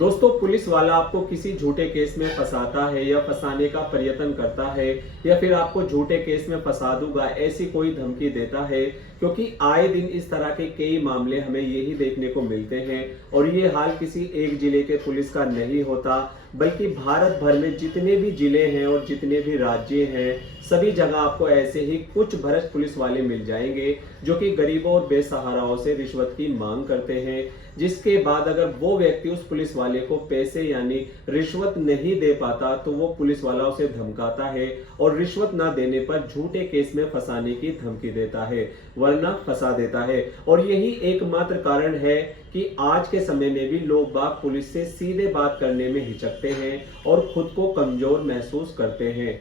दोस्तों, पुलिस वाला आपको किसी झूठे केस में फंसाता है या फंसाने का प्रयत्न करता है या फिर आपको झूठे केस में फंसा दूंगा ऐसी कोई धमकी देता है, क्योंकि आए दिन इस तरह के कई मामले हमें यही देखने को मिलते हैं। और ये हाल किसी एक जिले के पुलिस का नहीं होता, बल्कि भारत भर में जितने भी जिले हैं और जितने भी राज्य हैं, सभी जगह आपको ऐसे ही कुछ भ्रष्ट पुलिस वाले मिल जाएंगे जो कि गरीबों और बेसहाराओं से रिश्वत की मांग करते हैं, जिसके बाद अगर वो व्यक्ति उस पुलिस वाले को पैसे यानी रिश्वत नहीं दे पाता तो वो पुलिस वाला उसे धमकाता है और रिश्वत ना देने पर झूठे केस में फंसाने की धमकी देता है, वरना फंसा देता है। और यही एकमात्र कारण है कि आज के समय में भी लोग बाग पुलिस से सीधे बात करने में हिचकते हैं और खुद को कमजोर महसूस करते हैं।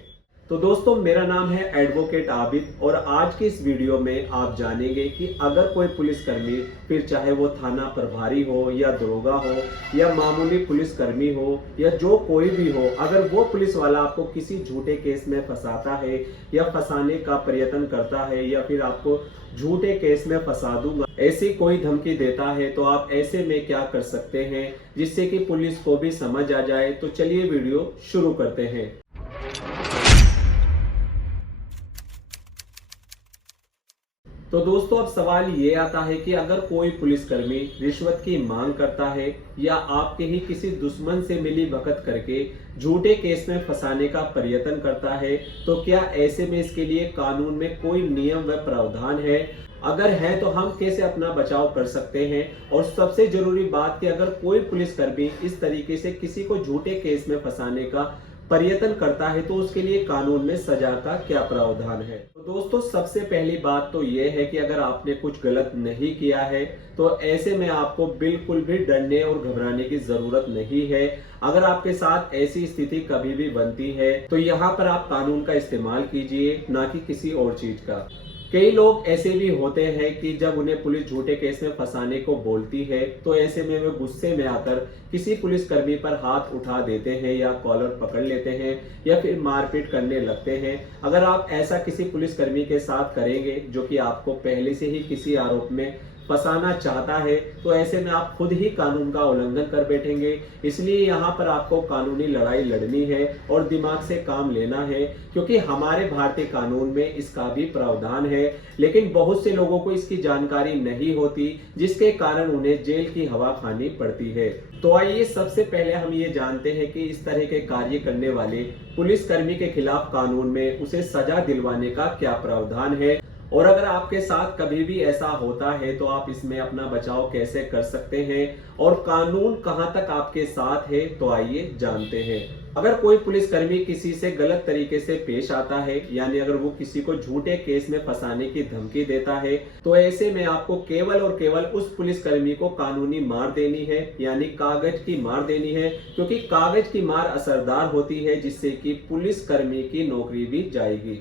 तो दोस्तों, मेरा नाम है एडवोकेट आबिद और आज के इस वीडियो में आप जानेंगे कि अगर कोई पुलिसकर्मी, फिर चाहे वो थाना प्रभारी हो या दरोगा हो या मामूली पुलिसकर्मी हो या जो कोई भी हो, अगर वो पुलिस वाला आपको किसी झूठे केस में फंसाता है या फंसाने का प्रयत्न करता है या फिर आपको झूठे केस में फंसा दूंगा ऐसी कोई धमकी देता है, तो आप ऐसे में क्या कर सकते हैं जिससे कि पुलिस को भी समझ आ जाए। तो चलिए वीडियो शुरू करते हैं। तो दोस्तों, अब सवाल ये आता है कि अगर कोई पुलिसकर्मी रिश्वत की मांग करता है या आपके ही किसी दुश्मन से मिली भगत करके झूठे केस में फंसाने का प्रयत्न करता है, तो क्या ऐसे में इसके लिए कानून में कोई नियम व प्रावधान है? अगर है तो हम कैसे अपना बचाव कर सकते हैं? और सबसे जरूरी बात कि अगर कोई पुलिसकर्मी इस तरीके से किसी को झूठे केस में फंसाने का प्रयत्न करता है तो उसके लिए कानून में सजा का क्या प्रावधान है? तो दोस्तों, सबसे पहली बात तो यह है कि अगर आपने कुछ गलत नहीं किया है तो ऐसे में आपको बिल्कुल भी डरने और घबराने की जरूरत नहीं है। अगर आपके साथ ऐसी स्थिति कभी भी बनती है तो यहाँ पर आप कानून का इस्तेमाल कीजिए, ना कि किसी और चीज का। कई लोग ऐसे भी होते हैं कि जब उन्हें पुलिस झूठे केस में फंसाने को बोलती है तो ऐसे में वे गुस्से में आकर किसी पुलिसकर्मी पर हाथ उठा देते हैं या कॉलर पकड़ लेते हैं या फिर मारपीट करने लगते हैं। अगर आप ऐसा किसी पुलिसकर्मी के साथ करेंगे जो कि आपको पहले से ही किसी आरोप में फंसाना चाहता है, तो ऐसे में आप खुद ही कानून का उल्लंघन कर बैठेंगे। इसलिए यहाँ पर आपको कानूनी लड़ाई लड़नी है और दिमाग से काम लेना है, क्योंकि हमारे भारतीय कानून में इसका भी प्रावधान है, लेकिन बहुत से लोगों को इसकी जानकारी नहीं होती, जिसके कारण उन्हें जेल की हवा खानी पड़ती है। तो आइए सबसे पहले हम ये जानते हैं कि इस तरह के कार्य करने वाले पुलिसकर्मी के खिलाफ कानून में उसे सजा दिलवाने का क्या प्रावधान है, और अगर आपके साथ कभी भी ऐसा होता है तो आप इसमें अपना बचाव कैसे कर सकते हैं और कानून कहां तक आपके साथ है। तो आइए जानते हैं। अगर कोई पुलिसकर्मी किसी से गलत तरीके से पेश आता है, यानी अगर वो किसी को झूठे केस में फंसाने की धमकी देता है, तो ऐसे में आपको केवल और केवल उस पुलिसकर्मी को कानूनी मार देनी है, यानी कागज की मार देनी है, क्योंकि कागज की मार असरदार होती है, जिससे कि पुलिसकर्मी की नौकरी भी जाएगी।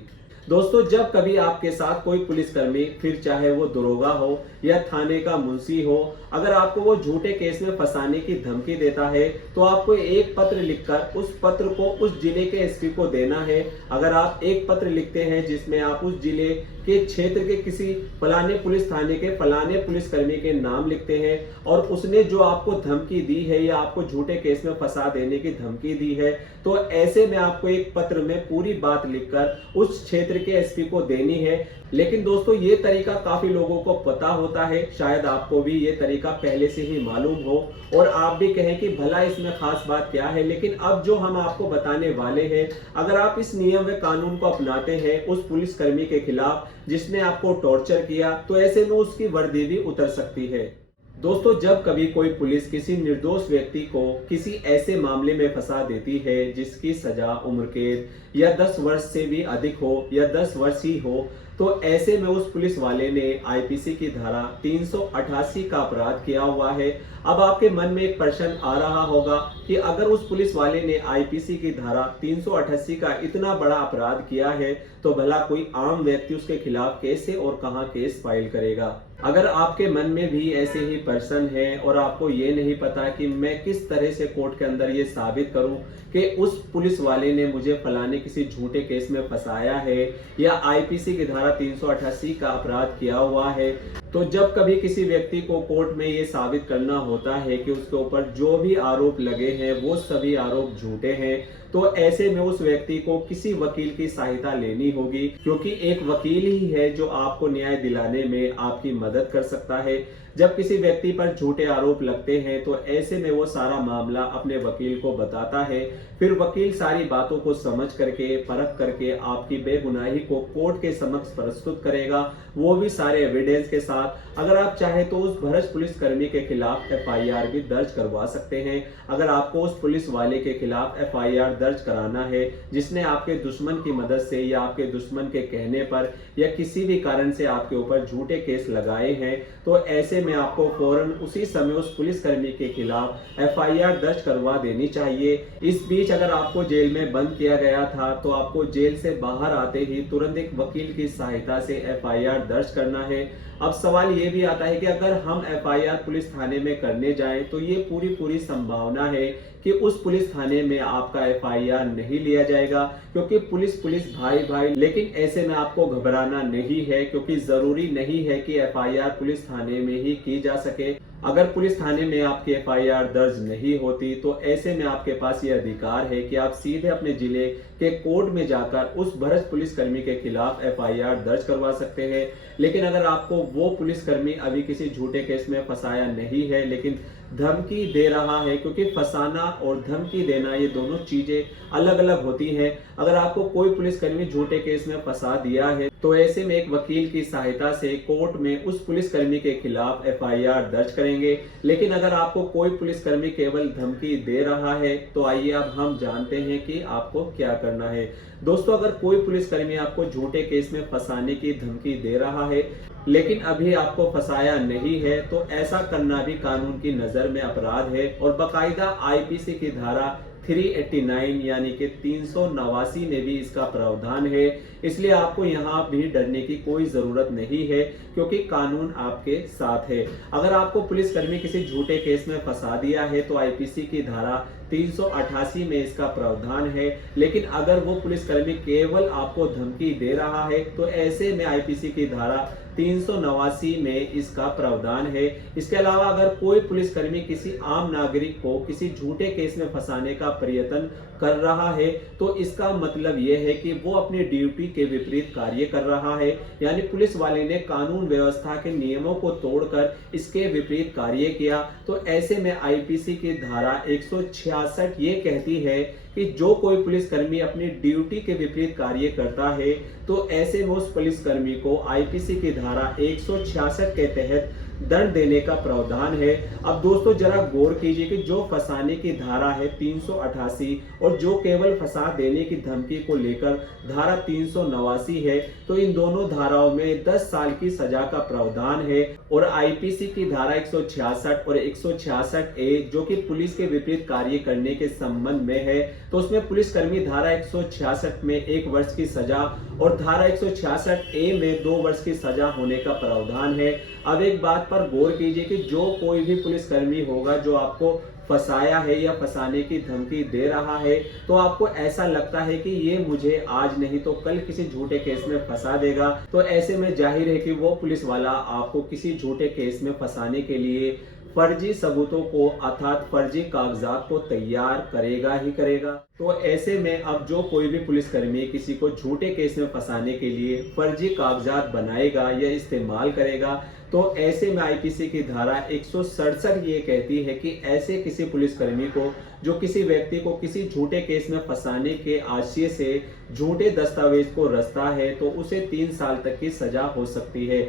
दोस्तों, जब कभी आपके साथ कोई पुलिसकर्मी, फिर चाहे वो दरोगा हो या थाने का मुंशी हो, अगर आपको वो झूठे केस में फंसाने की धमकी देता है तो आपको एक पत्र लिखकर उस पत्र को उस जिले के एसपी को देना है। अगर आप एक पत्र लिखते हैं जिसमें आप उस जिले के क्षेत्र के किसी फलाने पुलिस थाने के फलाने पुलिसकर्मी के नाम लिखते हैं और उसने जो आपको धमकी दी है या आपको झूठे केस में फंसा देने की धमकी दी है, तो ऐसे में आपको एक पत्र में पूरी बात लिखकर उस क्षेत्र के एसपी को देनी है। लेकिन दोस्तों, ये तरीका काफी लोगों को पता होता है, शायद आपको भी ये तरीका पहले से ही मालूम हो और आप भी कहें कि भला इसमें खास बात क्या है। लेकिन अब जो हम आपको बताने वाले हैं, अगर आप इस नियम व कानून को अपनाते हैं उस पुलिसकर्मी के खिलाफ जिसने आपको टॉर्चर किया, तो ऐसे में उसकी वर्दी भी उतर सकती है। दोस्तों, जब कभी कोई पुलिस किसी निर्दोष व्यक्ति को किसी ऐसे मामले में फंसा देती है जिसकी सजा उम्र कैद या 10 वर्ष से भी अधिक हो या 10 वर्ष ही हो, तो ऐसे में उस पुलिस वाले ने आईपीसी की धारा 388 का अपराध किया हुआ है। अब आपके मन में एक प्रश्न आ रहा होगा कि अगर उस पुलिस वाले ने आईपीसी की धारा 388 का इतना बड़ा अपराध किया है, तो भला कोई आम व्यक्ति उसके खिलाफ कैसे और कहां केस फाइल करेगा? अगर आपके मन में भी ऐसे ही पर्सन है और आपको ये नहीं पता कि मैं किस तरह से कोर्ट के अंदर ये साबित करूं कि उस पुलिस वाले ने मुझे फलाने किसी झूठे केस में फंसाया है या आईपीसी की धारा 388 का अपराध किया हुआ है, तो जब कभी किसी व्यक्ति को कोर्ट में ये साबित करना होता है कि उसके ऊपर जो भी आरोप लगे हैं वो सभी आरोप झूठे हैं, तो ऐसे में उस व्यक्ति को किसी वकील की सहायता लेनी होगी, क्योंकि एक वकील ही है जो आपको न्याय दिलाने में आपकी मदद कर सकता है। जब किसी व्यक्ति पर झूठे आरोप लगते हैं तो ऐसे में वो सारा मामला अपने वकील को बताता है, फिर वकील सारी बातों को समझ करके परख करके आपकी बेगुनाही को कोर्ट के समक्ष प्रस्तुत करेगा, वो भी सारे एविडेंस के साथ। अगर आप चाहे तो उस भ्रष्ट पुलिसकर्मी के खिलाफ एफआईआर भी दर्ज करवा सकते हैं। अगर आपको उस पुलिस वाले के खिलाफ एफआईआर दर्ज कराना है जिसने आपके दुश्मन की मदद से या आपके दुश्मन के कहने पर या किसी भी कारण से आपके ऊपर झूठे केस लगाए हैं, तो ऐसे में आपको फौरन उसी समय उस पुलिसकर्मी के खिलाफ एफआईआर दर्ज करवा देनी चाहिए। इस बीच अगर आपको जेल में बंद किया गया था तो आपको जेल से बाहर आते ही तुरंत एक वकील की सहायता से एफआईआर दर्ज करना है। अब सवाल ये भी आता है कि अगर हम एफआईआर पुलिस थाने में करने जाएं तो ये पूरी संभावना है कि उस पुलिस थाने में आपका एफआईआर नहीं लिया जाएगा, क्योंकि पुलिस भाई, लेकिन ऐसे में आपको घबराना नहीं है, क्योंकि जरूरी नहीं है कि एफआईआर पुलिस थाने में ही की जा सके। अगर पुलिस थाने में आपकी एफआईआर दर्ज नहीं होती तो ऐसे में आपके पास ये अधिकार है कि आप सीधे अपने जिले के कोर्ट में जाकर उस भ्रष्ट पुलिसकर्मी के खिलाफ एफआईआर दर्ज करवा सकते हैं। लेकिन अगर आपको वो पुलिसकर्मी अभी किसी झूठे केस में फंसाया नहीं है लेकिन धमकी दे रहा है, क्योंकि फंसाना और धमकी देना ये दोनों चीजें अलग अलग होती हैं। अगर आपको कोई पुलिसकर्मी झूठे केस में फंसा दिया है तो ऐसे में एक वकील की सहायता से कोर्ट में उस पुलिसकर्मी के खिलाफ एफआईआर दर्ज करेंगे। लेकिन अगर आपको कोई पुलिसकर्मी केवल धमकी दे रहा है तो आइए अब हम जानते हैं कि आपको क्या करना है। दोस्तों, अगर कोई पुलिसकर्मी आपको झूठे केस में फंसाने की धमकी दे रहा है लेकिन अभी आपको फंसाया नहीं है तो ऐसा करना भी कानून की नजर में अपराध है और बाकायदा आईपीसी की धारा 389 यानी कि 389 में भी इसका प्रावधान है। इसलिए आपको यहाँ भी डरने की कोई जरूरत नहीं है, क्योंकि कानून आपके साथ है। अगर आपको पुलिसकर्मी किसी झूठे केस में फंसा दिया है तो आईपीसी की धारा 388 में इसका प्रावधान है। लेकिन अगर वो पुलिसकर्मी केवल आपको धमकी दे रहा है तो ऐसे में आईपीसी की धारा 389 में इसका प्रावधान है। इसके अलावा अगर कोई पुलिसकर्मी किसी आम नागरिक को किसी झूठे केस में फंसाने का प्रयत्न कर रहा है तो इसका मतलब यह है कि वो अपनी ड्यूटी के विपरीत कार्य कर रहा है, यानी पुलिस वाले ने कानून व्यवस्था के नियमों को तोड़कर इसके विपरीत कार्य किया। तो ऐसे में आईपीसी की धारा 166 ये कहती है कि जो कोई पुलिसकर्मी अपनी ड्यूटी के विपरीत कार्य करता है तो ऐसे में उस पुलिसकर्मी को आईपीसी की धारा 166 के तहत दंड देने का प्रावधान है। अब दोस्तों जरा गौर कीजिए कि जो फंसाने की धारा है 388 और जो केवल फंसा देने की धमकी को लेकर धारा 389 है, तो इन दोनों धाराओं में 10 साल की सजा का प्रावधान है। और आईपीसी की धारा 166 और 166 ए जो कि पुलिस के विपरीत कार्य करने के संबंध में है, तो उसमें पुलिसकर्मी धारा 166 में 1 वर्ष की सजा और धारा 166 ए में 2 वर्ष की सजा होने का प्रावधान है। अब एक बात पर गौर कीजिए कि जो कोई भी पुलिसकर्मी होगा जो आपको फंसाया है या फंसाने की धमकी दे रहा है, तो आपको ऐसा लगता है कि ये मुझे आज नहीं तो कल किसी झूठे केस में फंसा देगा, तो ऐसे में जाहिर है कि वो पुलिस वाला आपको किसी झूठे केस में फंसाने के लिए फर्जी सबूतों को अर्थात फर्जी कागजात को तैयार करेगा ही करेगा। तो ऐसे में अब जो कोई भी पुलिसकर्मी किसी को झूठे केस में फंसाने के लिए फर्जी कागजात बनाएगा या इस्तेमाल करेगा, तो ऐसे में आईपीसी की धारा 167 ये कहती है कि ऐसे किसी पुलिसकर्मी को जो किसी व्यक्ति को किसी झूठे केस में फंसाने के आशय से झूठे दस्तावेज को रचता है तो उसे 3 साल तक की सजा हो सकती है।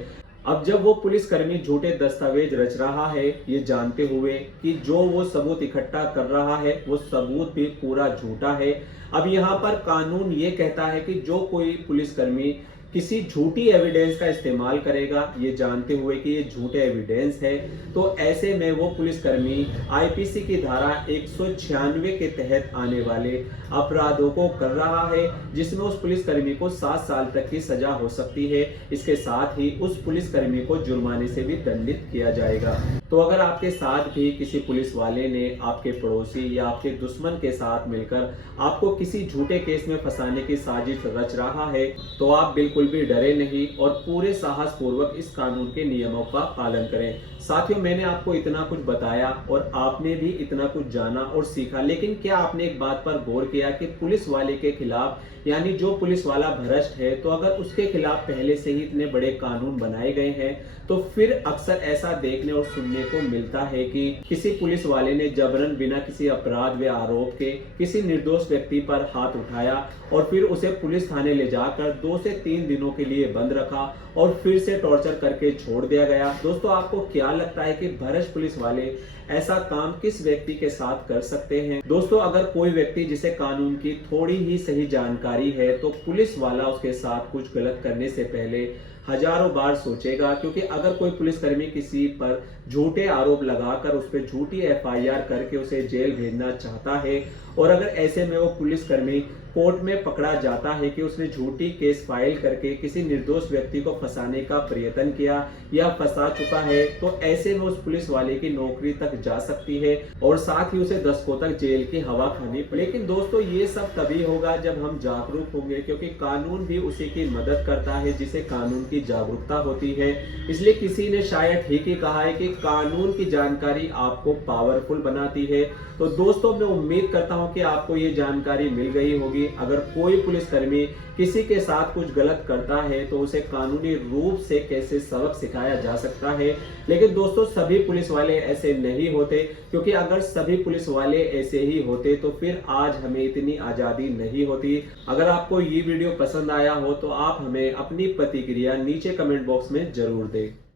अब जब वो पुलिसकर्मी झूठे दस्तावेज रच रहा है ये जानते हुए कि जो वो सबूत इकट्ठा कर रहा है वो सबूत भी पूरा झूठा है, अब यहाँ पर कानून ये कहता है कि जो कोई पुलिसकर्मी किसी झूठी एविडेंस का इस्तेमाल करेगा, ये जानते हुए कि ये झूठे एविडेंस है, तो ऐसे में वो पुलिसकर्मी आईपीसी की धारा 196 के तहत आने वाले अपराधों को कर रहा है, जिसमें उस पुलिसकर्मी को 7 साल तक की सजा हो सकती है। इसके साथ ही उस पुलिसकर्मी को जुर्माने से भी दंडित किया जाएगा। तो अगर आपके साथ भी किसी पुलिस वाले ने आपके पड़ोसी या आपके दुश्मन के साथ मिलकर आपको किसी झूठे केस में फंसाने की साजिश रच रहा है, तो आप बिल्कुल भी डरे नहीं और पूरे साहस पूर्वक इस कानून के नियमों का पालन करें। साथियों, मैंने आपको इतना कुछ बताया और आपने भी इतना कुछ जाना और सीखा, लेकिन क्या आपने एक बात पर गौर किया कि पुलिस वाले के खिलाफ, यानी जो पुलिस वाला भ्रष्ट है, तो अगर उसके खिलाफ पहले से ही इतने बड़े कानून बनाए गए हैं, तो फिर अक्सर ऐसा देखने और सुनने को मिलता है कि किसी पुलिस वाले ने जबरन बिना किसी अपराध व आरोप के किसी निर्दोष व्यक्ति पर हाथ उठाया और फिर उसे पुलिस थाने ले जाकर 2 से 3 दिनों के लिए बंद रखा और फिर से टॉर्चर करके छोड़ दिया गया। दोस्तों, आपको क्या लगता है कि भ्रष्ट पुलिस वाले ऐसा काम किस व्यक्ति के साथ कर सकते हैं? दोस्तों, अगर कोई व्यक्ति जिसे कानून की थोड़ी ही सही जानकारी है, तो पुलिस वाला उसके साथ कुछ गलत करने से पहले हजारों बार सोचेगा, क्योंकि अगर कोई पुलिसकर्मी किसी पर झूठे आरोप लगाकर उस पर झूठी एफआईआर करके उसे जेल भेजना चाहता है और अगर ऐसे में वो पुलिसकर्मी कोर्ट में पकड़ा जाता है कि उसने झूठी केस फाइल करके किसी निर्दोष व्यक्ति को फंसाने का प्रयत्न किया या फंसा चुका है, तो ऐसे में उस पुलिस वाले की नौकरी तक जा सकती है और साथ ही उसे दशकों तक जेल की हवा खानी पड़े। लेकिन दोस्तों, ये सब तभी होगा जब हम जागरूक होंगे, क्योंकि कानून भी उसी की मदद करता है जिसे कानून की जागरूकता होती है। इसलिए किसी ने शायद ठीक ही कहा है कि कानून की जानकारी आपको पावरफुल बनाती है। तो दोस्तों, मैं उम्मीद करता हूं कि आपको ये जानकारी मिल गई होगी। अगर कोई पुलिसकर्मी किसी के साथ कुछ गलत करता है, तो उसे कानूनी रूप से कैसे सबक सिखाया जा सकता है। लेकिन दोस्तों, सभी पुलिस वाले ऐसे नहीं होते, क्योंकि अगर सभी पुलिस वाले ऐसे ही होते तो फिर आज हमें इतनी आजादी नहीं होती। अगर आपको ये वीडियो पसंद आया हो तो आप हमें अपनी प्रतिक्रिया नीचे कमेंट बॉक्स में जरूर दें।